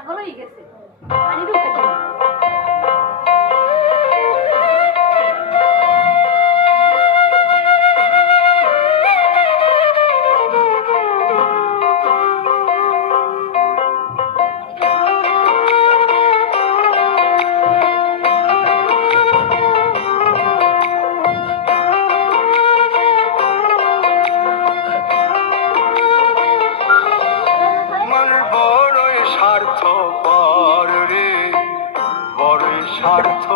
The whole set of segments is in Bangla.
পাগল হয়ে গেছে। পানি ঢুকে বড়ই স্বার্থ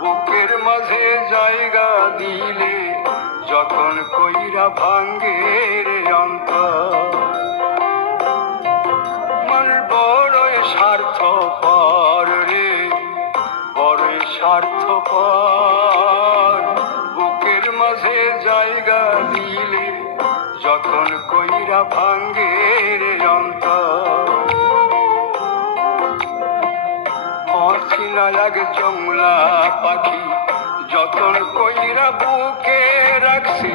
বুকের মাঝে জায়গা দিলে যখন কইরা ভাঙ্গে এক জংলা পাখি, যতন কইরা বুকে রাখছি,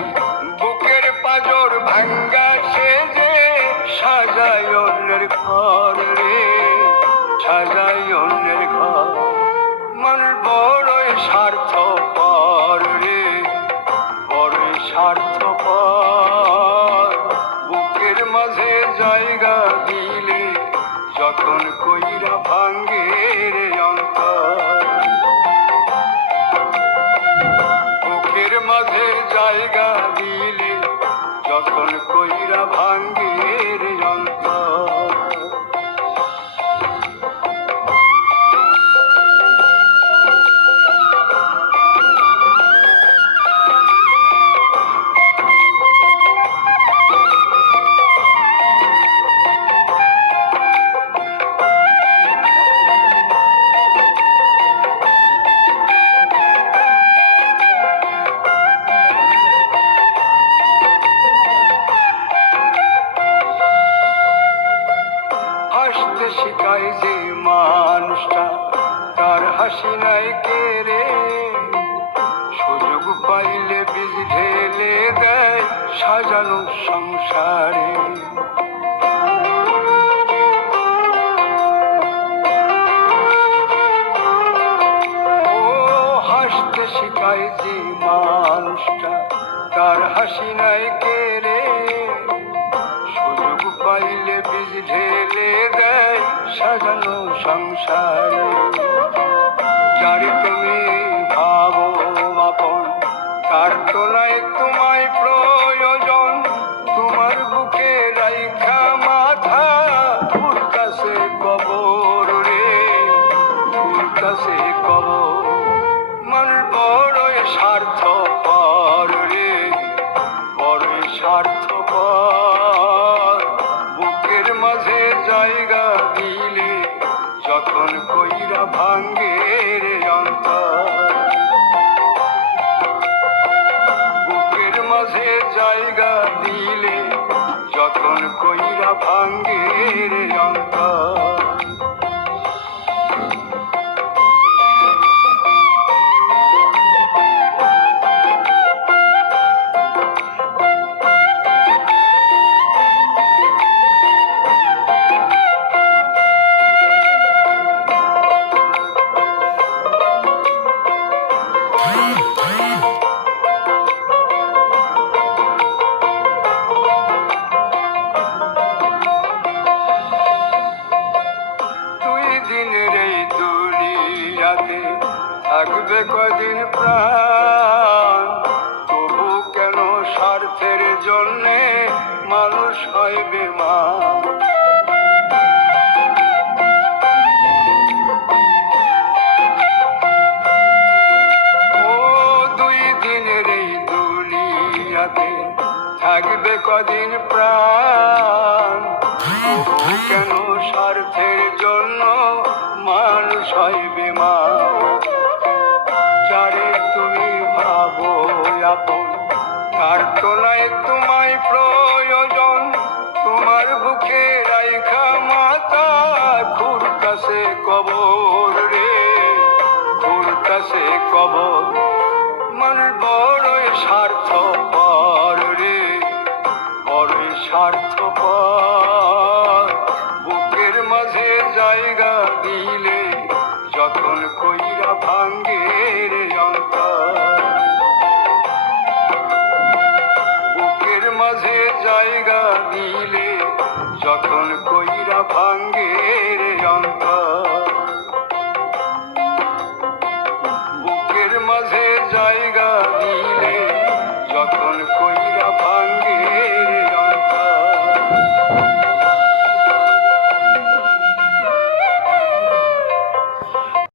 বুকের পাজর ভাঙ্গা সে যে সাজায় অন্যের ঘর রে, সাজায় অন্যের ঘর। মন বড়ই স্বার্থ পর রে, বড়ই স্বার্থ পর বুকের মাঝে জায়গা দিলে যতন কইরা ভাঙ্গে রে অন্তর। মাঝে জায়গা দিলে যখন কইরা ভাঙ্গে শিখায় যে মানুষটা, তার হাসি নাই কে রে? সুযোগ পাইলে বীজ ঢেলে দেয় সাজানো সংসারে। হাসতে শিখায় যে মানুষটা, তার হাসি নাই কে রে? সুযোগ পাইলে বীজ ঢেলে সাজানো সংসার। যারে যখন কইরা ভাঙ্গের যন্ত্র বুকের মাঝে জায়গা দিলে যখন কইরা ভাঙ্গের রে জন্যে মানুষ হয় দুনিয়াতে থাকবে কদিন প্রাণ। কেন স্বার্থের জন্য মানুষ হয় তোমায় প্রয়োজন তোমার বুকে রাইখা কবর রে কবর